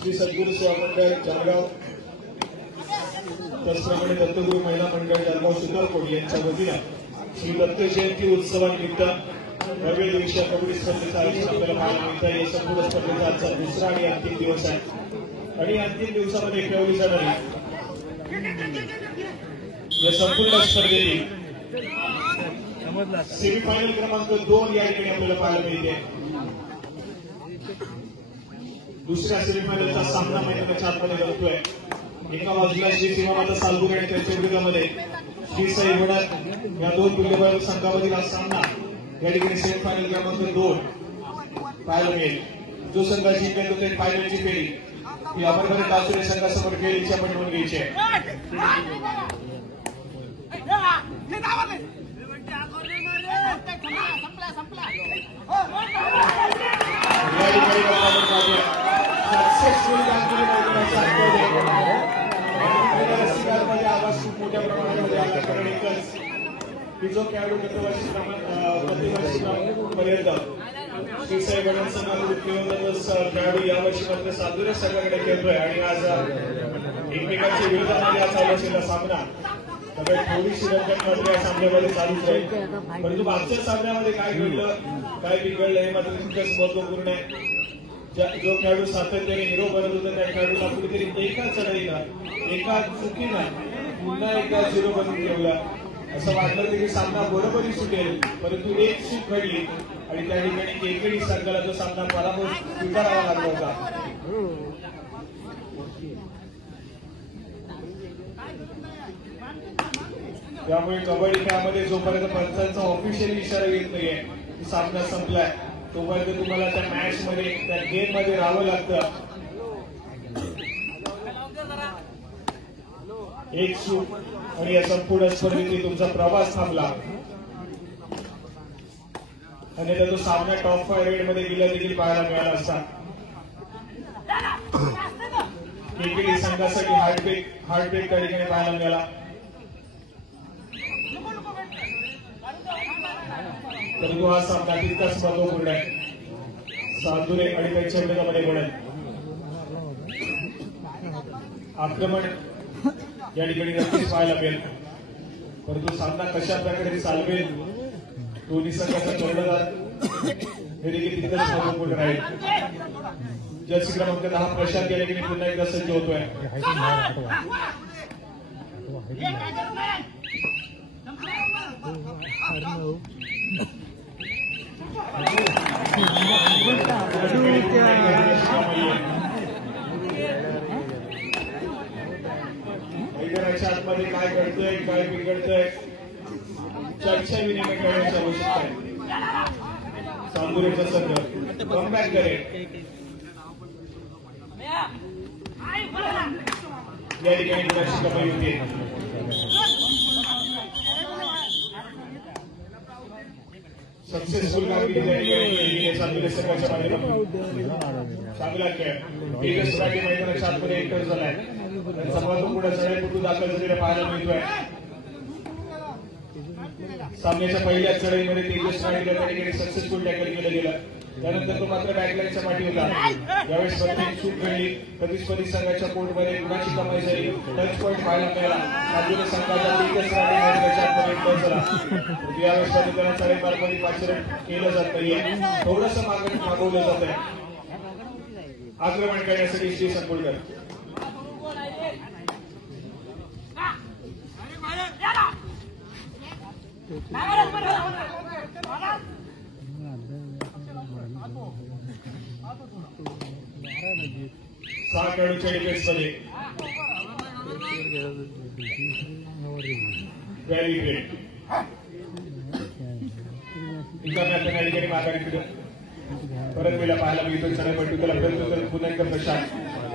श्री सद्गुरू सेवा मंडळ जळगाव त्याचप्रमाणे दत्तगुरू महिला मंडळ जळगाव शितळकोट यांच्या वतीनं श्री दत्त जयंती उत्सवानिमित्त भव्य दिवशीय कबड्डी स्पर्धेचं आयोजन आपल्याला पाहायला मिळतं. या संपूर्ण स्पर्धेचा आजचा दुसरा आणि अंतिम दिवस आहे आणि अंतिम दिवसामध्ये खेळवली जाणारी या संपूर्ण स्पर्धेतील सेमीफायनल क्रमांक 2 या ठिकाणी आपल्याला पाहायला मिळते. दुसऱ्या सेमीफायनलचा सामना मैदानाच्या आतमध्ये रंगतोय. एका बाजूला श्री सीमामाता सालगुर आणि त्यांच्या विरोधामध्ये श्री साई वडद या दोन तुल्यबळ संघामधील हा सामना या ठिकाणी सेमीफायनल क्रमांक 2 पाहायला मिळेल. जो संघ जिंकेल तो फायनलची फेरी ही अमरभर दासुरे संघासमोर खेळीची आपण नोंद घ्यायची आहे. सक्सेसफुल कामगिरी आवाज खूप मोठ्या प्रमाणामध्ये आला कारण एकच की जो खेळाडू प्रतिवर्षी पर्यंत श्रीसाई वडद संघाकडून खेळून खेळाडू यावर्षी मात्र सालगुरे संघाकडे खेळतोय आणि आज एकमेकांच्या विरोधामध्ये आज चालू असलेला सामना सगळ्यात थोडीशी रंगत मात्र या सामन्यामध्ये चालूच राहील. परंतु मागच्या सामन्यामध्ये काय घडलं काय बिघडलं हे मात्र तितकंच महत्वपूर्ण आहे. जो खेळाडू सातत्याने हिरो बनत होता त्या खेळाडूला कुठेतरी एका चढाईला एका चुकीनं पुन्हा एका झिरो बनवून ठेवला. असं वाटलं होतं की सामना बरोबरी सुटेल परंतु एक चूक घडली आणि त्या ठिकाणी केकेडी संघाला तो सामना पराभव स्वीकारावा लागला होता. त्यामुळे कबड्डी खेळामध्ये जोपर्यंत पंचांचा ऑफिशियली इशारा येत नाहीये सामना संपलाय तोपर्यंत तुम्हाला त्या मॅच मध्ये त्या गेम मध्ये राहावं लागतं. एक चूक आणि या संपूर्ण स्पर्धेतील तुमचा प्रवास थांबला आणि तो सामना टॉप 5 रेड मध्ये गेला देखील पाहायला मिळाला असता. केकेडी संघासाठी हार्टब्रेक त्या ठिकाणी पाहायला मिळाला. परंतु हा सामना तितकाच महत्वपूर्ण आहे. सालगुरे आणि त्यांच्या विरोधामध्ये बोलत आक्रमण या ठिकाणी नक्कीच पाहायला मिळेल परंतु सामना कशा प्रकारे चालवेल दोन्ही संघाचा कर्णधार हे देखील तितकंच महत्वपूर्ण राहील. जर्सी क्रमांक 10 प्रशांत या ठिकाणी पुन्हा एकदा सज्ज होतोय. मैदानाच्या आतमध्ये काय घडतंय काय बिघडतंय चर्चा विनिमय करण्याची आवश्यकता आहे. सालगुरेचा संघ कमबॅक करेल या ठिकाणी गुणाची कमाई होते. सक्सेसफुल कामगिरी सालगुरे संघाच्या माध्यमातून चांगला खेळ तेजस्वी मैदानाच्या आतमध्ये एंटर झालाय. त्यांचा महत्वपूर्ण चढाईपटू दाखल झालेला पाहायला मिळतोय. सामन्याच्या पहिल्या चढाईमध्ये तेजस्वी सक्सेसफुल टॅकल केलं गेलं त्यानंतर तो मात्र बॅकलाईनच्या पाठी होता. यावेळेस प्रत्येक चूक घडली प्रतिस्पर्धी संघाच्या कोर्टमध्ये गुणाची कमाई झाली. टच पॉईंट पाहायला मिळाला. सालगुरे संघाचा यावेळेस त्यांना 5.5 मध्ये पाचरण केलं जात नाहीये. थोडंसं मागवलं जात आहे. आक्रमण करण्यासाठी श्री संकुलकर सहा खेळाडूच्या डिफेन्समध्ये व्हॅली ग्रेट त्या ठिकाणी माघारी परत वेळा पाहायला मिळतो. चढाईपट्टू त्याला प्रयत्न पुन्हा एकदा प्रशांत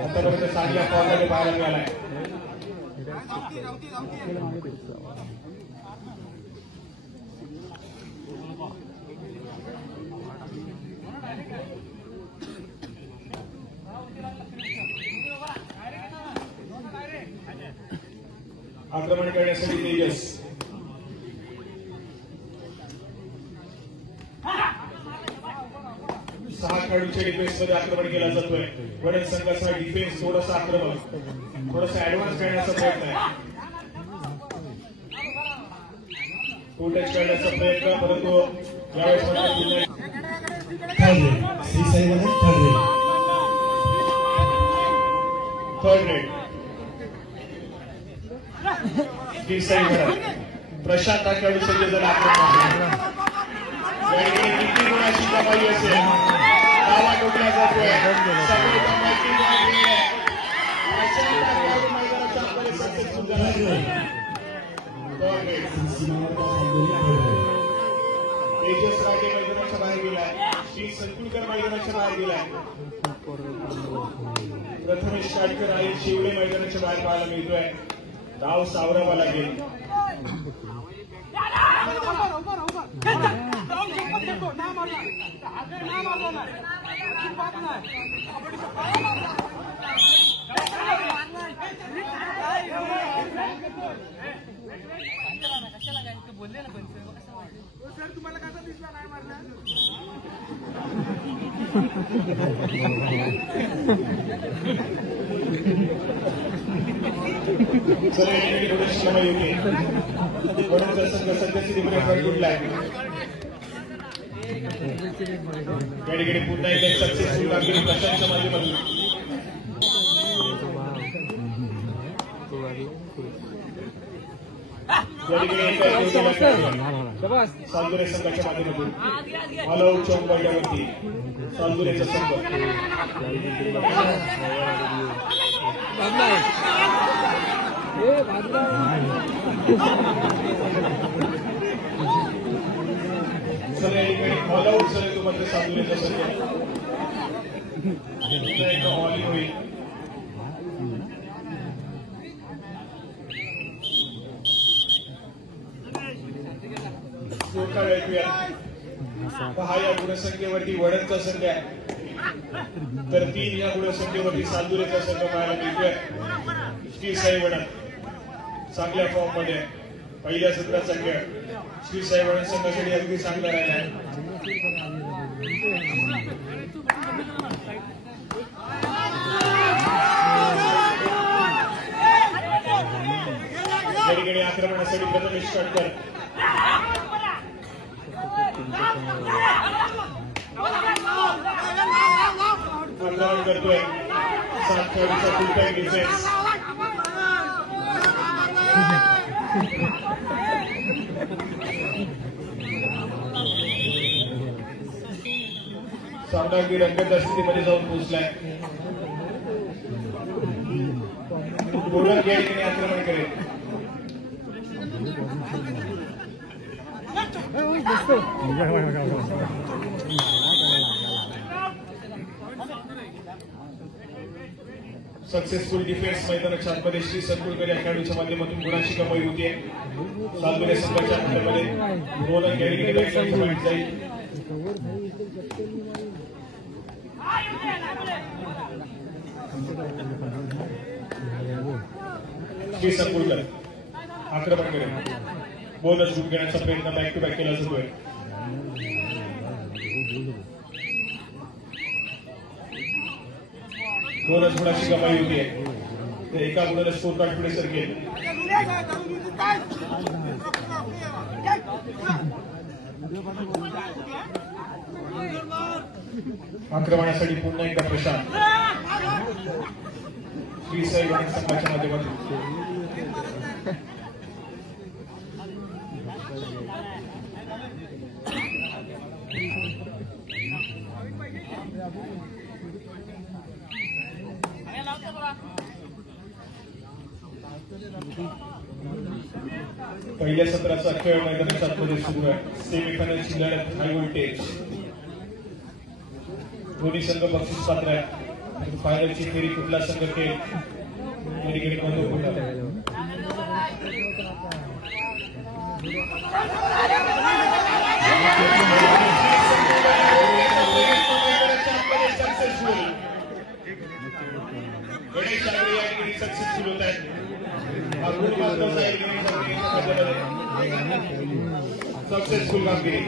आतापर्यंत चांगल्या फॉर्ममध्ये पाहायला मिळालाय. आक्रमण करण्यासाठी तेजस सहा खेळाडू खेळाडूच्या डिफेन्स मध्ये आक्रमण केला जातोय. वडद संघाचा डिफेन्स थोडासा आक्रमक, थोडासा ऍडव्हान्स खेळण्याचा प्रयत्न आहे. फुल टच खेळण्याचा प्रयत्न, परंतु यावेळेस मात्र थर्ड रेड प्रशांत हा खेळाडू सज्ज झाला आक्रमण. किती गुणाची कमाई असेल, डावा टोकला जातोय. सगळी कमाई ती गुणाची आहे. प्रशांत हा खेळाडू मैदानाच्या आतमध्ये सक्सेसफुल झाला. तेजस राजे मैदानाच्या बाहेर गेलाय. श्री संकुलकर मैदानाच्या बाहेर गेलाय. प्रथमेश काटकर आणि शिवडे मैदानाच्या बाहेर पाहायला मिळतोय. धाव सावरावा लागेल. तुम्हाला कसा दिसला नाही मारला. पुन्हा एकदा सक्सेसफुल कामगिरी प्रशांतच्या माध्यमातून. सालदुरे संघाच्या माध्यमातून ऑलआउट चौंपाट्यावरती सालदुरेचा संघ. ऑलआउट सर तो मात्र सालदुरेचा संघ. ऑल होईल. पहा या गुणसंख्येवरती वडदचा संघ आहे, तर 3 या गुणसंख्येवरती सालदुरेचा संघ पाहायला मिळतोय. श्री साई वडद चांगल्या फॉर्म मध्ये पहिल्या सत्राचा खेळ श्री साई वडद संघासाठी अगदी चांगला राहिला आहे. आक्रमणासाठी प्रथमेश काटकर आक्रमण करतोय. 7 खेळाडूचा फुल टाइम डिफेन्स. सामना अगदी रंगत स्थितीमध्ये जाऊन पोहोचलाय. गोलक या ठिकाणी आक्रमण करेल. सक्सेसफुल डिफेन्स मैदानाच्या आतमध्ये श्री संकुलकर या खेळाडूच्या माध्यमातून गुणाची कमाई होतीये. सालदुरे संघाच्या आतमध्ये गोलक या ठिकाणी बॅटसमॅनच्या बाहेर जाईल. श्री संकुलकर आक्रमण करेल. बोनस गुण घेण्याचा प्रयत्न बॅक टू बॅक केला जातोय. बोनस गुणाची कमाई होतीये. एका गुणाला स्कोर कार्ड पुढे सरकेल. आक्रमणासाठी पुन्हा एकदा प्रशांत श्री साई वडद संघाच्या माध्यमातून. पहिल्या सत्राचा खेळ मैदानाच्या आतमध्ये सुरू आहे. सेमीफायनलची लढत हाय व्होल्टेज. दोन्ही संघ बक्षीस पात्र आहे. फायनलची फेरी कुठला संघ खेळ महत्वपूर्ण आहे. सक्सेसफुल होत आहेत. सक्सेसफुल कामगिरी.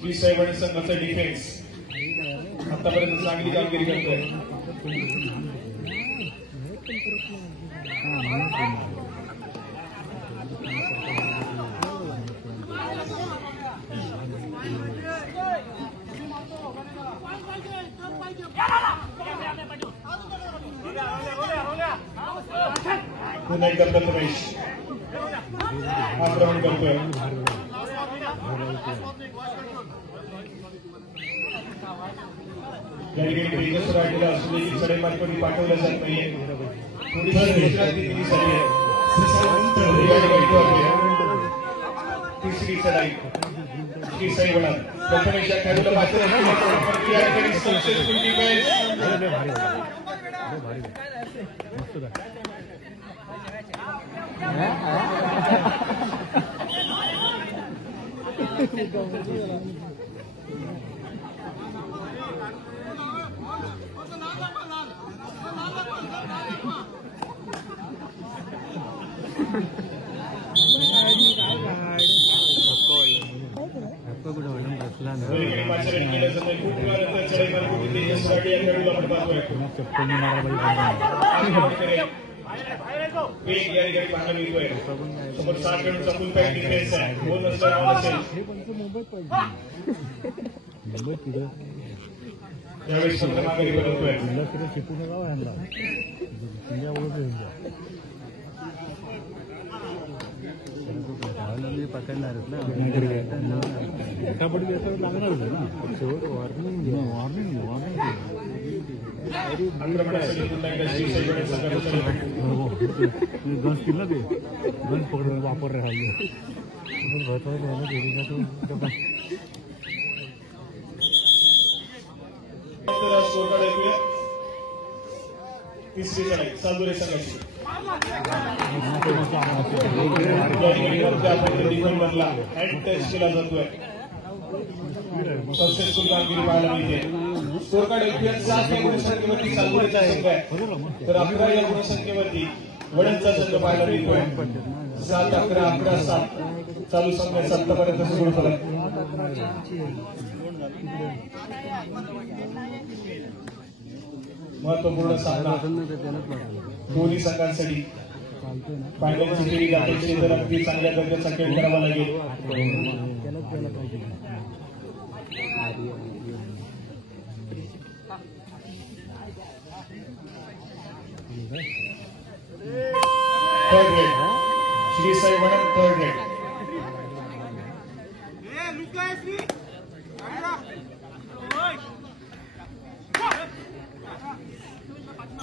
श्री साईवाणी संघाचा डिफेन्स आतापर्यंत चांगली कामगिरी करतोय. पुन्हा एकदा प्रथमेश आक्रमण करतोय. राहिलेला असू देखील सडेमार्फत पाठवलं जात नाहीये. थोडी विश्रांती दिली झाली आहे. तिसरी चढाई श्री साईवाणी प्रथमेश या खेळाडूला पाठवलं सक्सेसफुल डिफेन्स. समोर 7 खेळाडूंचा फुल पॅक डिफेन्स आहे. 2 नंतर यावेळेस फक्त माघारी बनवतोय. पकडणार लागणार ना शेवट वॉर्निंग गन्स किल्ला ते गन्स पकडून वापर राहिले. तिसरी चढाई सालुरे संघाची हँड टच केला जातोय. सक्सेसफुल कामगिरी पाहायला मिळते. स्कोर कार्ड 7 या गुणसंख्येवरती सालुरेचा संघ आहे, तर 11 या गुणसंख्येवरती वडदचा संघ पाहायला मिळतोय. 7, 11, 11, 7 चालू संघाचा आतापर्यंत स्कोर फलक. महत्वपूर्ण सामना दोन्ही संघांसाठी. फायनलची फेरी गाठायची तर अगदी चांगल्या दर्जाचा खेळ करावा लागेल. Third raid Shri Saivani third raid.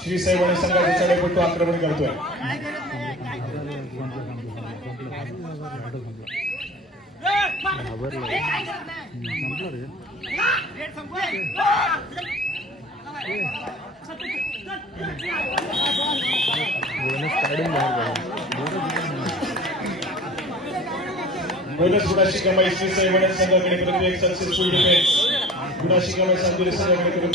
Shri Saivani संघाचा चढाईपट्टू आक्रमण करतोय. बोनस गुणाची कमाई श्री साईवाणी संघाकडे परंतु एक सक्सेसफुल डिफेन्स गुणाची कमाई सालुरे संघाकडे.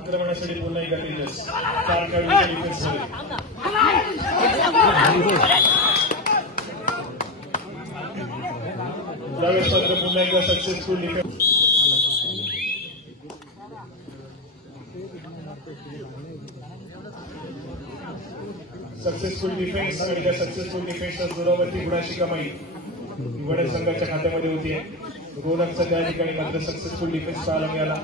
आक्रमणासाठी पुन्हा एकदा डिफेन्स 4 खेळाडूंच्या डिफेन्समध्ये. यावेळेस मात्र पुन्हा एकदा सक्सेसफुल डिफेन्स. सक्सेसफुल डिफेन्स आणि त्या सक्सेसफुल डिफेन्सच्या जोरावरती गुणाची कमाई वडद संघाच्या खात्यामध्ये होती. 2 अंक त्या ठिकाणी मात्र सक्सेसफुल डिफेन्स पाहायला मिळाला.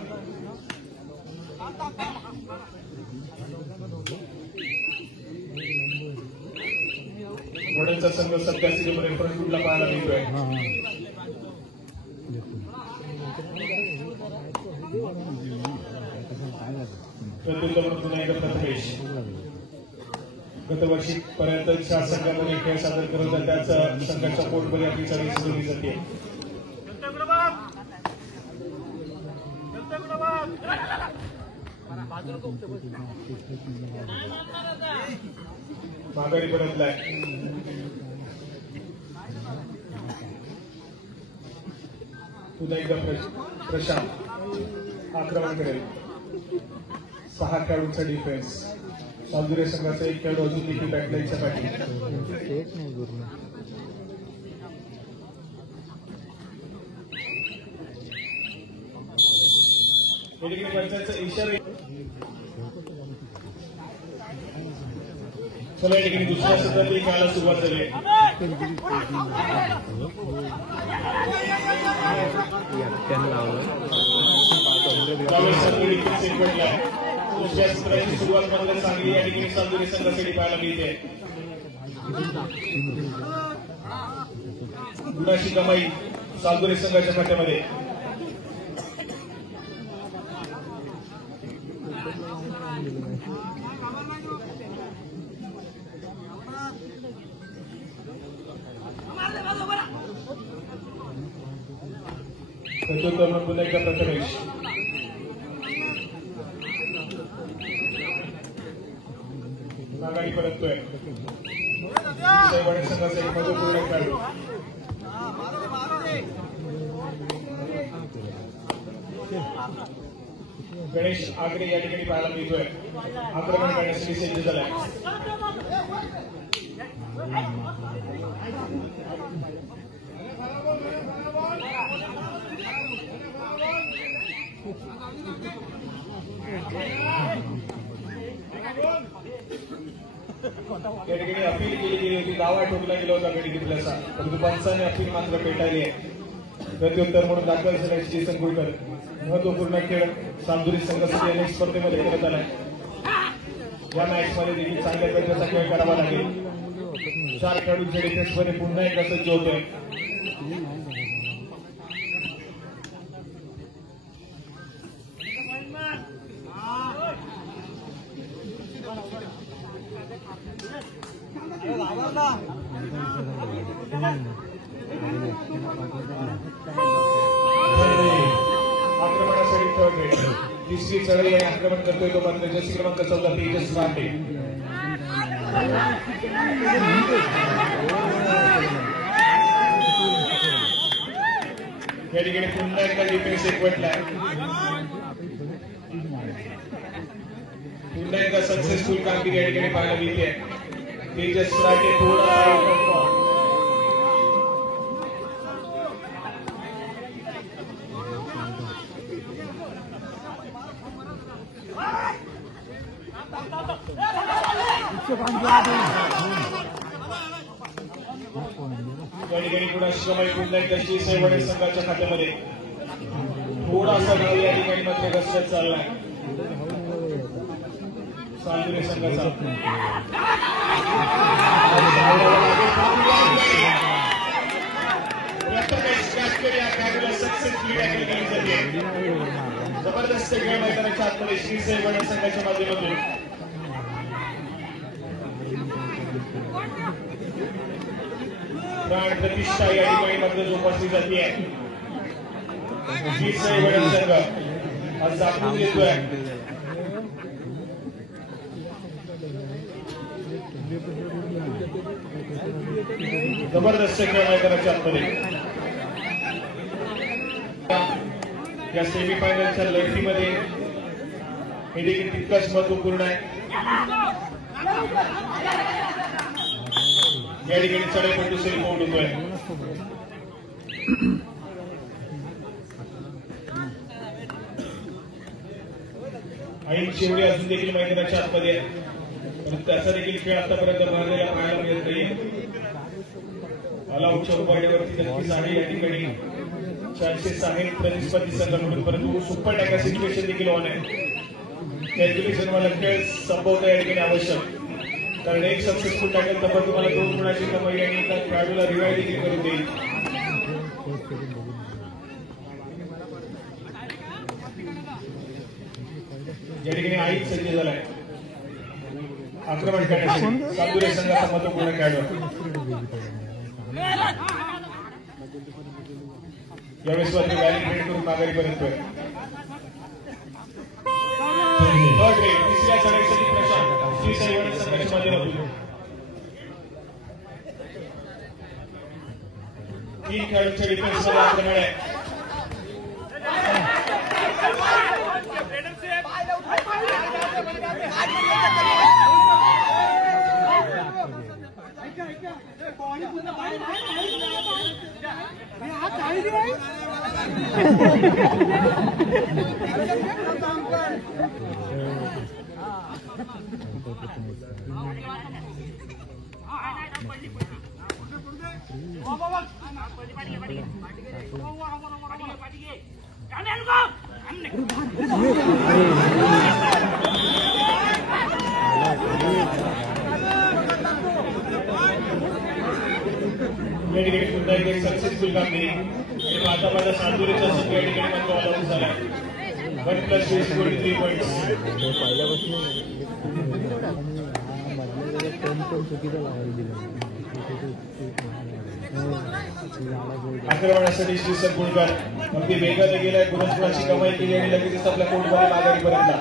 वडदचा संघ सध्या सिरीमध्ये फ्रंटफुटला पाहायला मिळतोय. प्रत्युत्तर पुन्हा एकदा प्रथमेश गतवर्षी पर्यंत 4 संघांमध्ये खेळ सादर करत होता. त्याच संघाच्या पोर्टमध्ये आपली सर्व्हिस सुरू जाते. माघारी परतलाय. पुन्हा एकदा प्रशांत आक्रमण करेल. 6 खेळाडूंचा डिफेन्स सावजुरे संघाचा एक खेळ अजून देखील बॅटलाईनच्या पाठी पंचांचा इशारा चला या ठिकाणी दुसऱ्या सत्रातही खेळायला सुरुवात झाली दुसऱ्या सत्राची सुरुवात मात्र चांगली या ठिकाणी सावजुरे संघासाठी पाहायला मिळते गुणाची कमाई सावजुरे संघाच्या खात्यामध्ये प्रत्युत्तर पुन्हा एकदा प्रथमेश आघाडी परततोय संघाचा एक महत्वपूर्ण खेळाडू गणेश आगरे या ठिकाणी पाहायला मिळतोय आक्रमण करण्यासाठी सज्ज झालाय या ठिकाणी अपील केली गेली होती दावा ठोकला गेला होता गडीतल्याचा परंतु पंचाने अपील मात्र पेटाळली आहे प्रत्युत्तर म्हणून दाखल झाल्याची संकुलकर महत्वपूर्ण खेळ सावजुरे संघासाठी अनेक स्पर्धेमध्ये करत आलाय या मॅचमध्ये देखील चांगल्या प्रकारचा खेळ करावा लागेल 4 खेळाडूंच्या डिफेन्समध्ये पुन्हा एकदा सज्ज होतोय आक्रमणासाठी तिसरी चढाई आणि आक्रमण करतोय तो मात्र जर्सी क्रमांक 14 तेजस राठे या ठिकाणी पुन्हा एकदा डिफेन्स एकवटलाय पुन्हा एकदा सक्सेसफुल कामगिरी या ठिकाणी पाहायला मिळते तेजस राठे थोडा पुन्हा श्रमाई पुन्हा एकदा श्रीसाई संघाच्या खात्यामध्ये थोडासा गाव या ठिकाणी मात्र घसरत चाललाय सावजुरे संघाचा जबरदस्त खेळ मैदानाच्या आतमध्ये श्रीसाई संघाच्या माध्यमातून प्राण प्रतिष्ठा या ठिकाणी मात्र जोपासली जाते श्रीसाई संघ आज दाखवून देतोय जबरदस्त खेळ मैदानाच्या आतमध्ये या सेमीफायनलच्या लढतीमध्ये हे देखील तितकंच महत्वपूर्ण आहे या ठिकाणी चढाईपट्टू सरी पाऊल होतोय आई शेवटी अजून देखील मैदानाच्या आतमध्ये आहे परंतु त्याचा देखील खेळ आतापर्यंत भरलेला पाहायला मिळत नाहीये ऑलआउटच्या उपाड्यावरती नक्कीच आहे या ठिकाणी चान्सेस आहेत प्रतिस्पर्धी संघाकडून परंतु सुपर टॅकल सिच्युएशन देखील ऑन आहे कॅल्क्युलेशन मला खेळ संपवता या ठिकाणी आवश्यक कारण एक सक्सेसफुल टॅकल तब्बल तुम्हाला 2 गुणाची कमाई आणि एका खेळाडूला रिवाइव देखील करून देईल या ठिकाणी आईच सज्ज झालाय आक्रमण करण्यासाठी सावजुरे संघाचा महत्वपूर्ण खेळाडू यावेळेस व्हॅली ब्रेक करून माघारी परततोय तिसऱ्या चढाईसाठी प्रशांत श्रीसाई संघाच्या माध्यमातून 3 खेळाडूंच्या डिफेन्समध्ये आक्रमण आहे सक्सेसफुल कामगिरी आता माझ्या सातुरीचा संघ या ठिकाणी मात्र ऑल आउट झाला 1+2 पॉईंट्स आक्रमणासाठी श्री सरकुळकर अगदी वेगाने गेलाय गुणस्फोटाची कमाई केली आणि लगेचच आपल्या कोर्टमध्ये माघारी परतला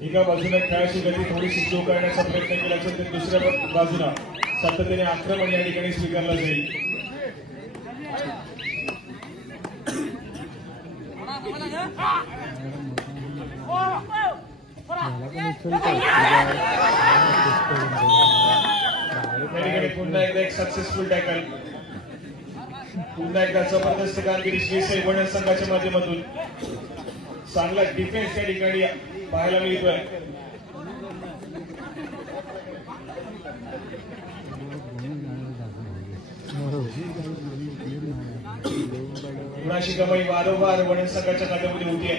एका बाजूने खेळाची गती थोडीशी स्लो करण्याचा प्रयत्न केला असेल तर दुसऱ्या बाजूला सातत्याने आक्रमण या ठिकाणी स्वीकारलं जाईल पुन्हा एकदा एक सक्सेसफुल टॅकल पुन्हा एकदा जबरदस्त कामगिरी श्री साई वडण संघाच्या माध्यमातून चांगला डिफेन्स या ठिकाणी पाहायला मिळतोय गुणाची कमाई वारंवार वडण संघाच्या खात्यामध्ये होतीये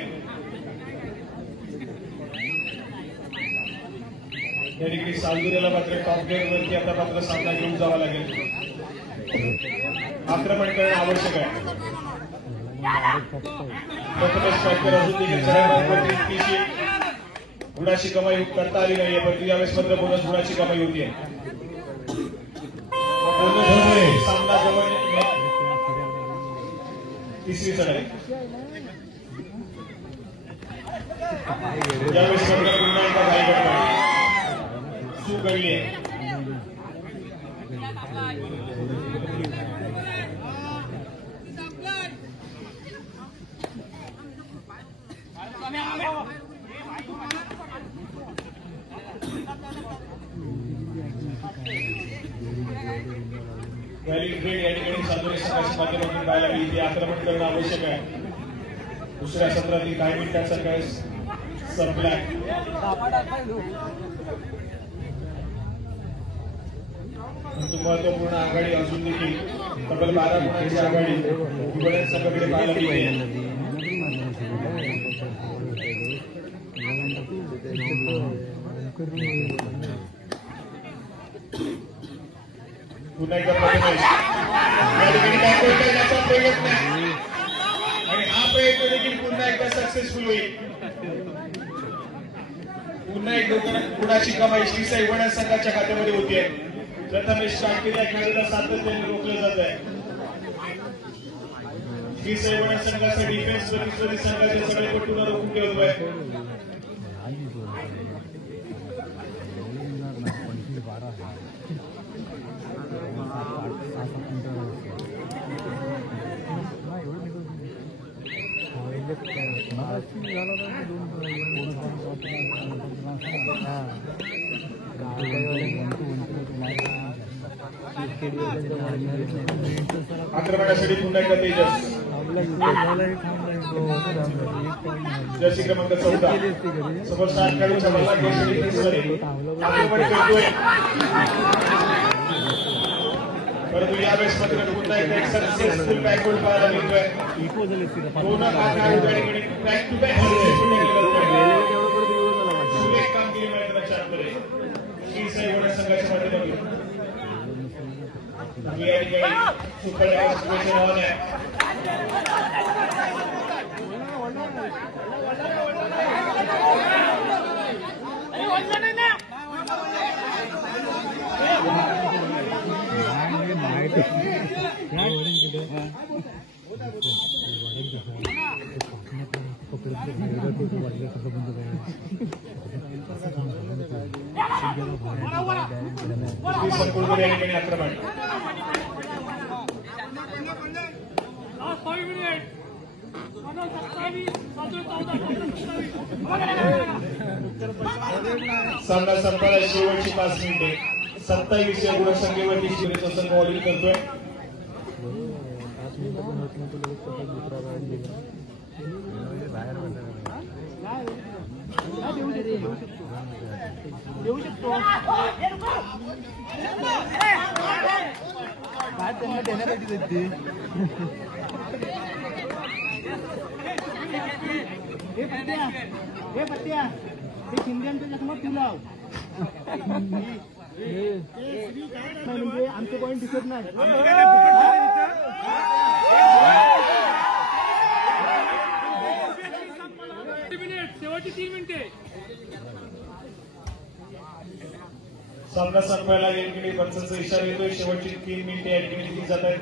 या ठिकाणी सालदुर्याला मात्र टॉप गेअर वरती आता मात्र सामना घेऊन जावा लागेल आक्रमण करणं आवश्यक आहे गुणाची कमाई करता आली नाहीये परंतु यावेळेस मात्र बोनस गुणाची कमाई होतीये सामना जवळ तिसरी चढाई यावेळेस मात्र पुन्हा एकदा घाई करतात चूक घडली आहे या ठिकाणी सातुरी संघाच्या माध्यमातून पाहायला मिळते आक्रमण करणं आवश्यक आहे दुसऱ्या सत्रातील काही मिनिटांचा काय संपलाय महत्वपूर्ण आघाडी अजून देखील तब्बल 12 गुणांची आघाडी वडण संघाकडे पाहायला मिळते पुन्हा एकदा प्रथमेश या ठिकाणी बॅकवर्ड करण्याचा प्रयत्न आणि हा प्रयत्न देखील पुन्हा एकदा सक्सेसफुल होईल पुन्हा एकदा गुणाची कमाई श्री साई वडण संघाच्या खात्यामध्ये होतीये प्रथमेश कामगिरी या खेळाडूला सातत्याने रोखलं जात आहे श्री साई वडण संघाचा डिफेन्स बरीच संघाचे सगळे पटून रोखून ठेवतोय आक्रमणासाठी पुन्हा एकदा तेजस जर्सी क्रमांक 14 समोर 7 खेळाडूंचा बल्ला आक्रमण करतोय परंतु यावेळेस मात्र पुन्हा एकदा एक सक्सेसफुल बॅकवर्ड पाहायला मिळतोय दोन खेळाडू बॅक टू बॅक सुरेख कामगिरी मिळत चारमध्ये श्री साई वडण संघाच्या माध्यमातून या ठिकाणी सुपर एक्सप्रेशन ऑन आहे किसन कुलकर्णी या ठिकाणी आक्रमण सामना संपायला शेवटची 5 मिनिटे 27 या गुणसंख्येवरती शिवनेरीचा संघ बॉलिंग करतोय. देऊ शकतो काय त्यांना देण्यासाठी देते हे पट्ट्या हे शिंद्यांच्या जखमात तू लाव म्हणजे आमचे पॉईंट दिसत नाही. शेवटची 3 मिनिटे सामना संपायला या ठिकाणी पंचांचा इशारा येतोय. शेवटची 3 मिनिटे या ठिकाणी दिली जात आहेत.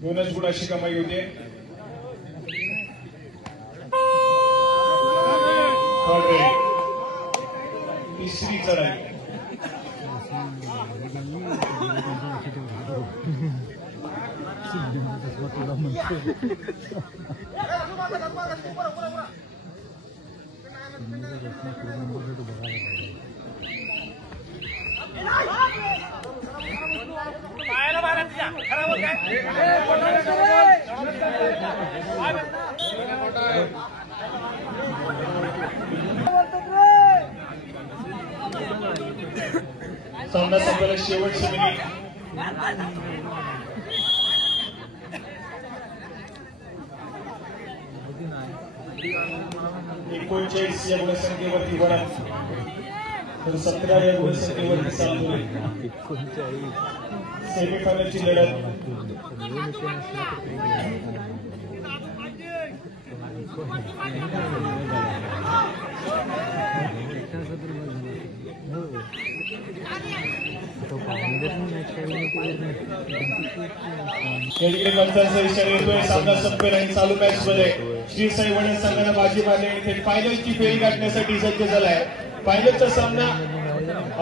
दोनच गुणाची कमाई होते. तिसरी चढाई सामना संपला. शेवटचे मिनिट एकोणचाळीस या गुणसंख्येवरती वडा तर 17 या गुणसंख्येवरती सामोरे सेमीफायनलची लढत. पंचांचा इशारा येतोय. सामना संपेल आणि चालू मॅच मध्ये श्री साई वडद संघाला बाजी मारली आणि थेट फायनलची फेरी गाठण्यासाठी सज्ज झालाय. फायनलचा सामना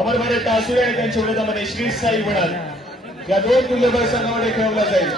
अमरभारत टासुरे आणि त्यांच्या विरोधामध्ये श्री साई वडद या 2 मूल्यवान संघामध्ये खेळवला जाईल.